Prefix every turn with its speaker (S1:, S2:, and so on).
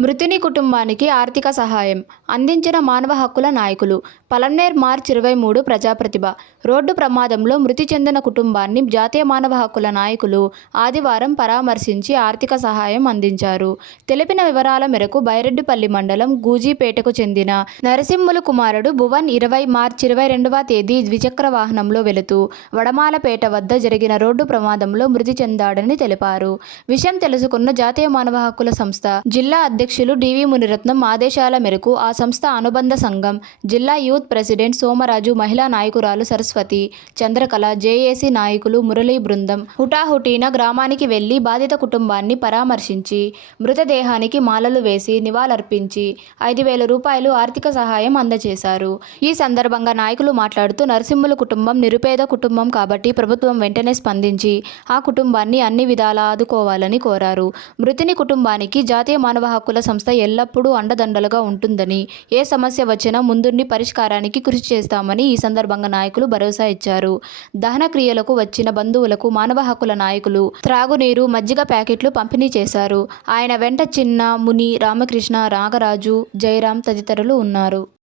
S1: మృతుని కుటుంబానికి ఆర్థిక సహాయం అందించిన మానవ హక్కుల నాయకులు. పలన్నేర్ మార్చ్ ఇరవై మూడు ప్రజాప్రతిభ. రోడ్డు ప్రమాదంలో మృతి చెందిన కుటుంబాన్ని జాతీయ మానవ హక్కుల నాయకులు ఆదివారం పరామర్శించి ఆర్థిక సహాయం అందించారు. తెలిపిన వివరాల మేరకు బైరెడ్డిపల్లి మండలం గూజీపేటకు చెందిన నరసింహులు కుమారుడు భువన్ ఇరవై మార్చి ఇరవై రెండవ తేదీ ద్విచక్ర వాహనంలో వెళుతూ వడమాలపేట వద్ద జరిగిన రోడ్డు ప్రమాదంలో మృతి చెందాడని తెలిపారు. విషయం తెలుసుకున్న జాతీయ మానవ హక్కుల సంస్థ జిల్లా అధ్యక్ష అధ్యక్షులు డివి మునిరత్నం ఆదేశాల మేరకు ఆ సంస్థ అనుబంధ సంఘం జిల్లా యూత్ ప్రెసిడెంట్ సోమరాజు మహిళా నాయకురాలు సరస్వతి చంద్రకళ జేఏసీ నాయకులు మురళీ బృందం హుటాహుటీన గ్రామానికి వెళ్ళి బాధిత కుటుంబాన్ని పరామర్శించి మృతదేహానికి మాలలు వేసి నివాళులర్పించి ఐదు వేల రూపాయలు ఆర్థిక సహాయం అందజేశారు. ఈ సందర్భంగా నాయకులు మాట్లాడుతూ నరసింహుల కుటుంబం నిరుపేద కుటుంబం కాబట్టి ప్రభుత్వం వెంటనే స్పందించి ఆ కుటుంబాన్ని అన్ని విధాలా ఆదుకోవాలని కోరారు. మృతిని కుటుంబానికి జాతీయ మానవ హక్కుల సంస్థ ఎల్లప్పుడూ అండదండలుగా ఉంటుందని ఏ సమస్య వచ్చినా ముందుండి పరిష్కారానికి కృషి చేస్తామని ఈ సందర్భంగా నాయకులు భరోసా ఇచ్చారు. దహన క్రియలకు వచ్చిన బంధువులకు మానవ హక్కుల నాయకులు త్రాగునీరు మజ్జిగ ప్యాకెట్లు పంపిణీ చేశారు. ఆయన వెంట చిన్న ముని రామకృష్ణ నాగరాజు జయరాం తదితరులు ఉన్నారు.